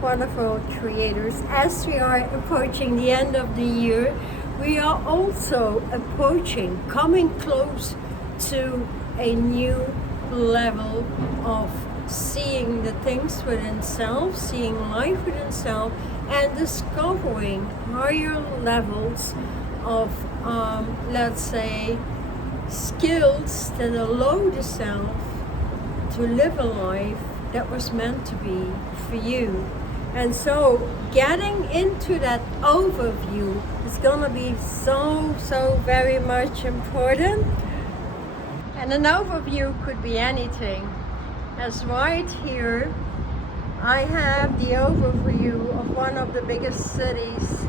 wonderful creators. As we are approaching the end of the year, we are also approaching, coming close to a new level of seeing the things within self, seeing life within self, and discovering higher levels of, let's say, skills that allow the self to live a life that was meant to be for you. And so getting into that overview is gonna be so very much important. And an overview could be anything. As right here, I have the overview of one of the biggest cities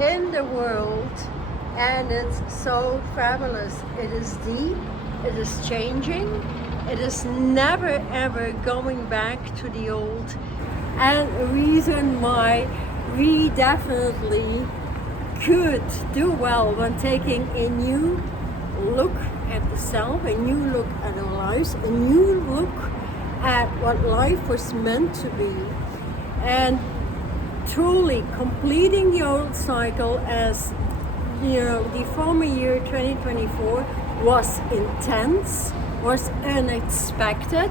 in the world, and it's so fabulous. It is deep, it is changing, it is never ever going back to the old. And a reason why we definitely could do well when taking a new look at the self, a new look at our lives, a new look at what life was meant to be, and truly completing the old cycle. As you know, the former year 2024 was intense, was unexpected,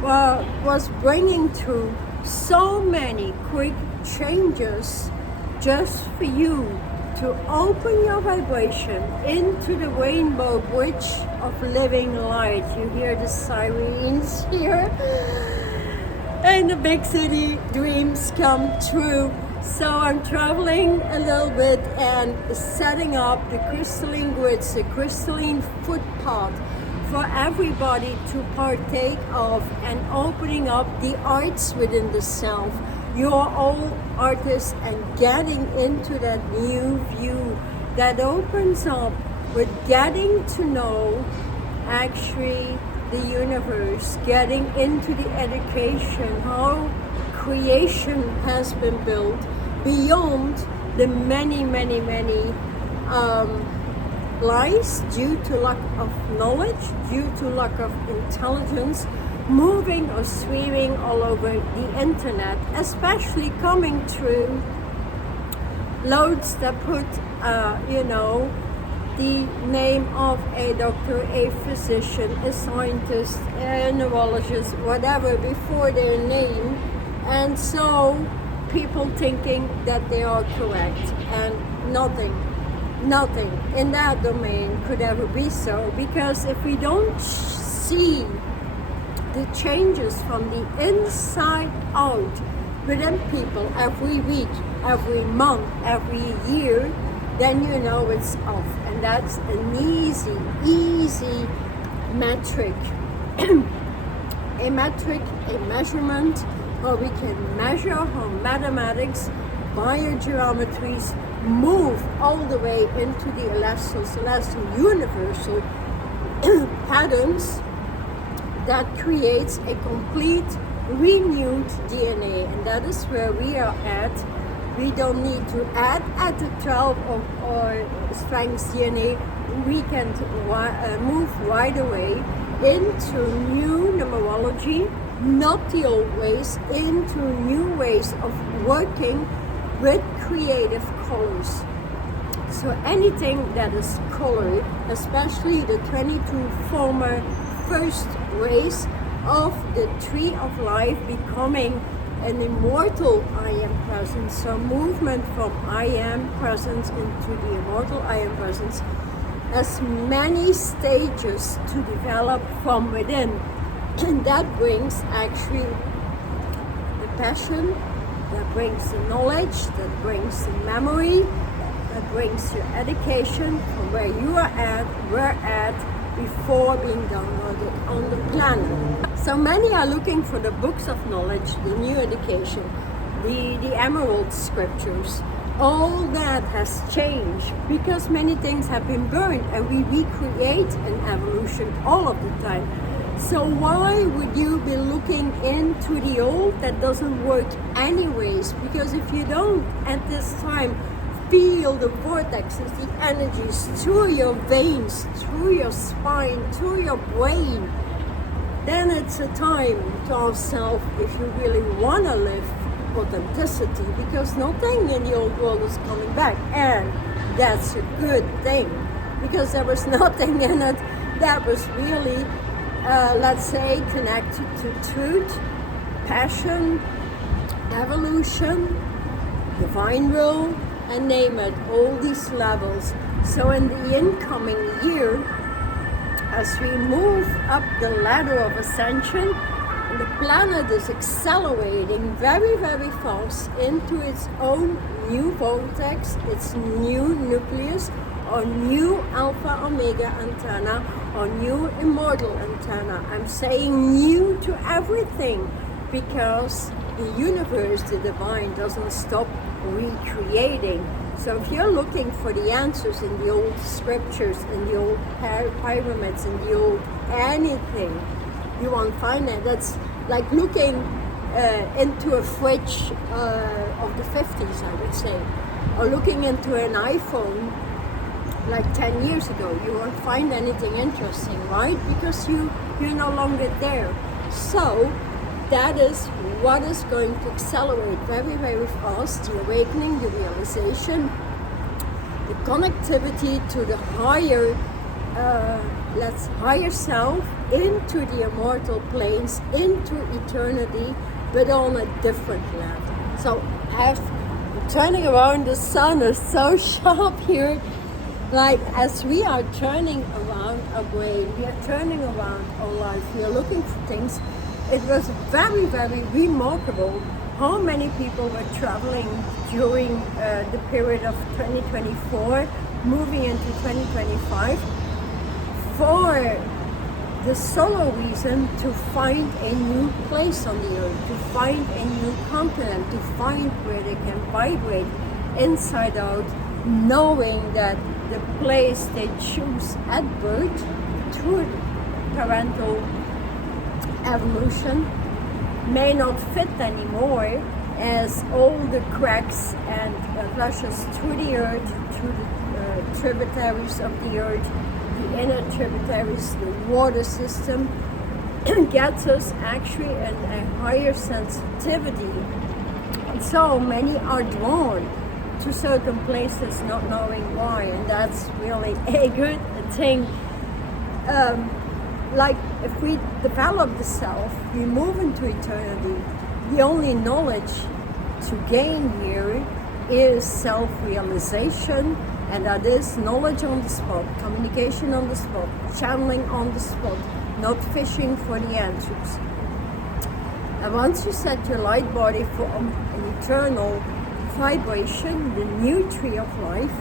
was bringing through so many quick changes just for you to open your vibration into the rainbow bridge of living light. You hear the sirens here, and the big city dreams come true. So I'm traveling a little bit and setting up the crystalline grids, the crystalline footpath for everybody to partake of, and opening up the arts within the self. You are all artists, and getting into that new view that opens up with getting to know actually the universe, getting into the education, how creation has been built beyond the many lies due to lack of knowledge, due to lack of intelligence, moving or streaming all over the internet, especially coming through loads that put, the name of a doctor, a physician, a scientist, a neurologist, whatever, before their name. And so people thinking that they are correct, and nothing in that domain could ever be so, because if we don't see the changes from the inside out within people every week, every month, every year, then you know it's off. And that's an easy metric. A metric, a measurement, where we can measure how mathematics, biogeometries move all the way into the celestial, universal patterns that creates a complete renewed DNA. And that is where we are at. We don't need to add at the 12 or strength DNA. We can move right away into new numerology, not the old ways, into new ways of working with creative colors. So anything that is colored, especially the 22 former first rays of the tree of life, becoming an immortal I am presence. So movement from I am presence into the immortal I am presence, as many stages to develop from within. And that brings actually the passion, that brings the knowledge, that brings the memory, that brings your education from where you are at, we're at, before being downloaded on the planet. So many are looking for the books of knowledge, the new education, the emerald scriptures. All that has changed because many things have been burned, and we recreate an evolution all of the time. So why would you be looking into the old that doesn't work anyways? Because if you don't at this time feel the vortexes, the energies through your veins, through your spine, through your brain, then it's a time to ourselves, if you really want to live what authenticity, because nothing in the old world is coming back, and that's a good thing, because there was nothing in it that was really, let's say, connected to truth, passion, evolution, divine will, and name it, all these levels. So in the incoming year, as we move up the ladder of ascension, the planet is accelerating very, very fast into its own new vortex, its new nucleus, or new alpha omega antenna, or new immortal antenna. I'm saying new to everything, because the universe, the divine, doesn't stop recreating. So if you're looking for the answers in the old scriptures, in the old pyramids, in the old anything, you won't find it. That's like looking into a fridge of the 50s, I would say, or looking into an iPhone like 10 years ago. You won't find anything interesting, right? Because you're no longer there. So that is what is going to accelerate very, very fast: the awakening, the realization, the connectivity to the higher, higher self, into the immortal planes, into eternity, but on a different level. So as turning around, the sun is so sharp here. Like as we are turning around our brain, we are turning around our life, we are looking for things. It was very, very remarkable how many people were traveling during the period of 2024, moving into 2025, for the solo reason to find a new place on the earth, to find a new continent, to find where they can vibrate inside out, knowing that the place they choose at birth through parental evolution may not fit anymore, as all the cracks and flushes through the earth, through the tributaries of the earth, the inner tributaries, the water system, gets us actually a higher sensitivity. And so many are drawn to certain places not knowing why, and that's really a good thing. Like if we develop the self, we move into eternity. The only knowledge to gain here is self-realization, and that is knowledge on the spot, communication on the spot, channeling on the spot, not fishing for the answers. And once you set your light body for an eternal vibration, the new tree of life,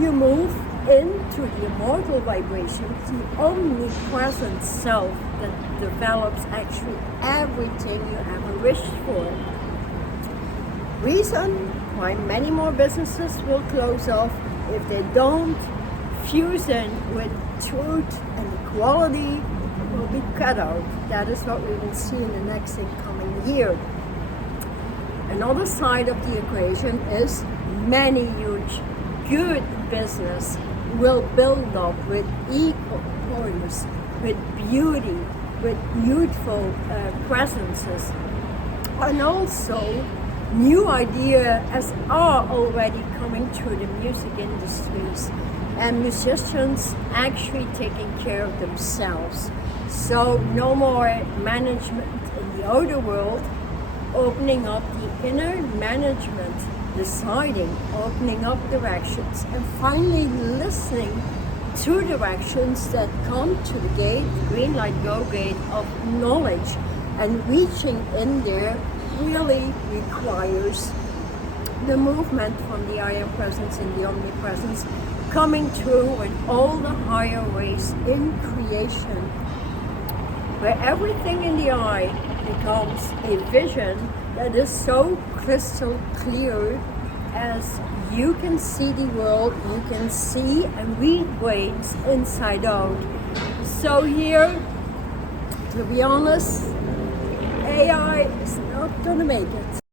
you move into the immortal vibration, the omnipresent self that develops actually everything you ever wished for. Reason why many more businesses will close off if they don't fuse in with truth and equality, will be cut out. That is what we will see in the next incoming year. Another side of the equation is many huge good business will build up with equal poise, with beauty, with youthful presences, and also new ideas are already coming through the music industries, and musicians actually taking care of themselves. So no more management in the outer world, opening up the inner management, deciding, opening up directions, and finally listening to directions that come to the gate, the green light go gate of knowledge, and reaching in there really requires the movement from the I am presence and the omnipresence coming through in all the higher ways in creation, where everything in the eye becomes a vision that is so crystal clear, as you can see the world, you can see and read brains inside out. So here, to be honest, AI is not gonna make it.